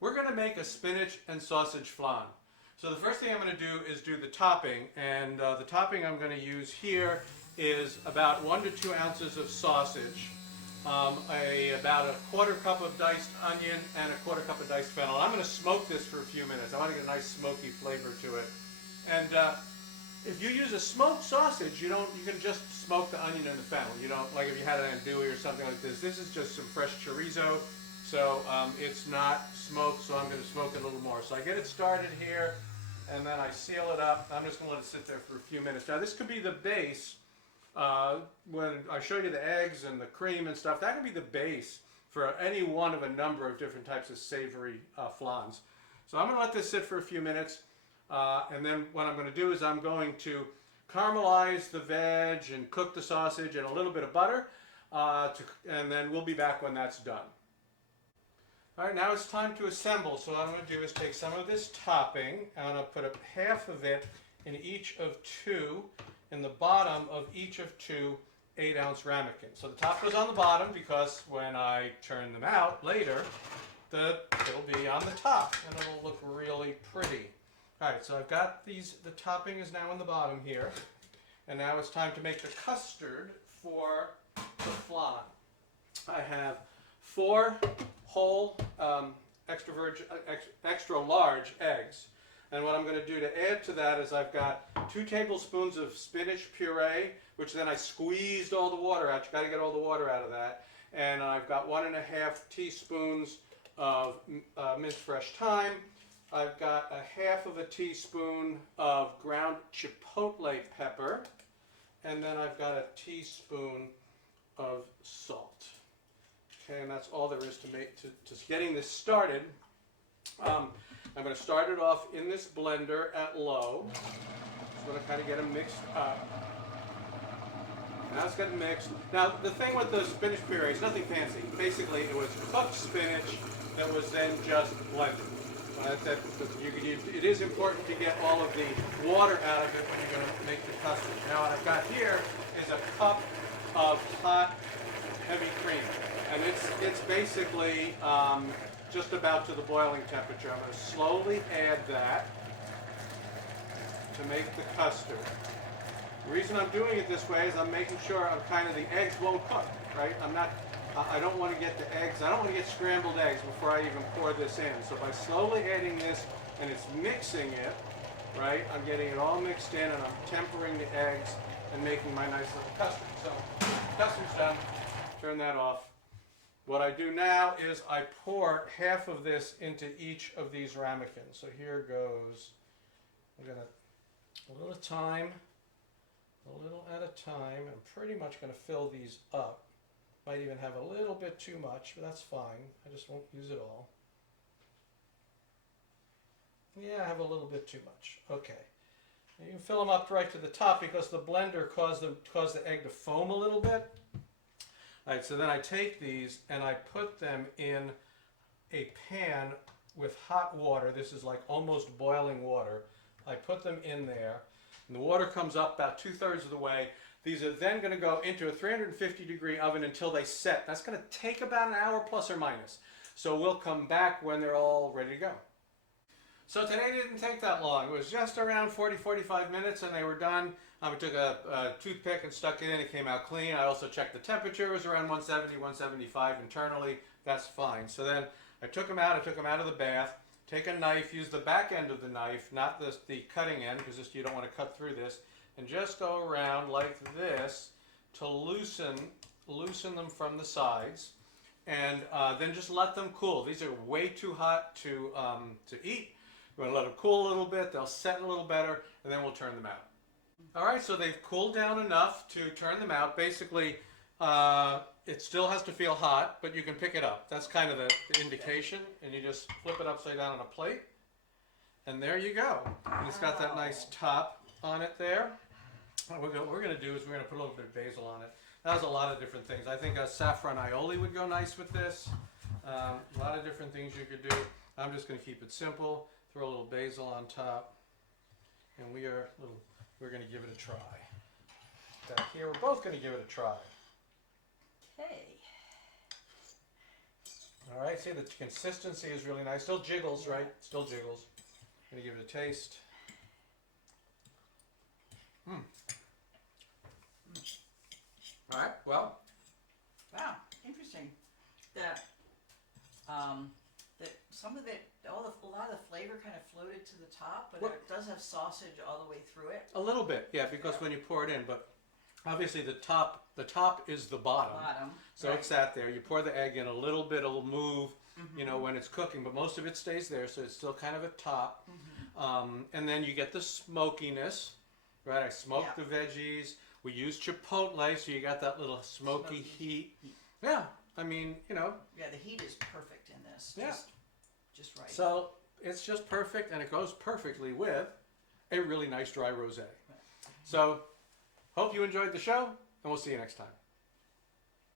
We're going to make a spinach and sausage flan. So the first thing I'm going to do is do the topping, and the topping I'm going to use here is about 1 to 2 ounces of sausage, about a quarter cup of diced onion, and a quarter cup of diced fennel. I'm going to smoke this for a few minutes. I want to get a nice smoky flavor to it. And if you use a smoked sausage, you can just smoke the onion and the fennel. You don't, like if you had an andouille or something like this. This is just some fresh chorizo, so it's not smoked, so I'm going to smoke it a little more. So I get it started here, and then I seal it up. I'm just going to let it sit there for a few minutes. Now this could be the base. When I show you the eggs and the cream and stuff, that could be the base for any one of a number of different types of savory flans. So I'm going to let this sit for a few minutes, and then what I'm going to do is I'm going to caramelize the veg and cook the sausage in a little bit of butter, and then we'll be back when that's done. Alright, now it's time to assemble. So what I'm going to do is take some of this topping, and I'm going to put up half of it in each of two, in the bottom of each of two 8-ounce ramekins. So the top goes on the bottom because when I turn them out later, it'll be on the top and it'll look really pretty. Alright, so I've got these, the topping is now on the bottom here, and now it's time to make the custard for the flan. I have 4 whole extra large eggs. And what I'm going to do to add to that is I've got 2 tablespoons of spinach puree, which then I squeezed all the water out. You've got to get all the water out of that. And I've got 1.5 teaspoons of minced fresh thyme. I've got 1/2 teaspoon of ground chipotle pepper. And then I've got 1 teaspoon of salt. Okay, and that's all there is to getting this started. I'm going to start it off in this blender at low. Just going to kind of get them mixed up. Now it's getting mixed. Now the thing with the spinach puree is nothing fancy. Basically it was cooked spinach that was then just blended. It is important to get all of the water out of it when you're going to make the custard. Now what I've got here is a cup of hot, heavy cream. And it's basically just about to the boiling temperature. I'm going to slowly add that to make the custard. The reason I'm doing it this way is I'm making sure the eggs won't cook, right? I don't want to get the eggs, I don't want to get scrambled eggs before I even pour this in. So by slowly adding this and it's mixing it, right, I'm getting it all mixed in and I'm tempering the eggs and making my nice little custard. So custard's done. Turn that off. What I do now is I pour half of this into each of these ramekins. So here goes, I'm going to, a little at a time, I'm pretty much going to fill these up. Might even have a little bit too much, but that's fine. I just won't use it all. Yeah, I have a little bit too much. Okay. And you can fill them up right to the top because the blender caused the egg to foam a little bit. Alright, so then I take these and I put them in a pan with hot water. This is like almost boiling water. I put them in there, and the water comes up about 2/3 of the way. These are then going to go into a 350-degree oven until they set. That's going to take about an hour plus or minus. So we'll come back when they're all ready to go. So today didn't take that long. It was just around 40-45 minutes and they were done. I took a toothpick and stuck it in. It came out clean. I also checked the temperature. It was around 170, 175 internally. That's fine. So then I took them out. I took them out of the bath. Take a knife. Use the back end of the knife, not the cutting end, because you don't want to cut through this. And just go around like this to loosen them from the sides. And then just let them cool. These are way too hot to eat. We're going to let them cool a little bit. They'll set a little better, and then we'll turn them out. All right, so they've cooled down enough to turn them out. Basically, it still has to feel hot, but you can pick it up. That's kind of the indication, and you just flip it upside down on a plate, and there you go. And it's got that nice top on it there. What we're going to do is we're going to put a little bit of basil on it. That was a lot of different things. I think a saffron aioli would go nice with this. A lot of different things you could do. I'm just going to keep it simple. Throw a little basil on top, and we're going to give it a try. Back here, we're both going to give it a try. Okay. All right, see the consistency is really nice. Still jiggles, right? Still jiggles. I'm gonna give it a taste. All right, well. Wow, interesting. That that some of it, a lot of the flavor kind of floated to the top, but it does have sausage all the way through it. A little bit, yeah, because when you pour it in, but obviously the top is the bottom. So right. it's sat there. You pour the egg in, a little bit it'll move, you know, when it's cooking, but most of it stays there, so it's still kind of at top. And then you get the smokiness, right? I smoked the veggies. We use chipotle, so you got that little smoky heat. Yeah, I mean, you know. Yeah, the heat is perfect in this. Yeah. Just right. So it's just perfect, and it goes perfectly with a really nice dry rosé. So, hope you enjoyed the show, and we'll see you next time.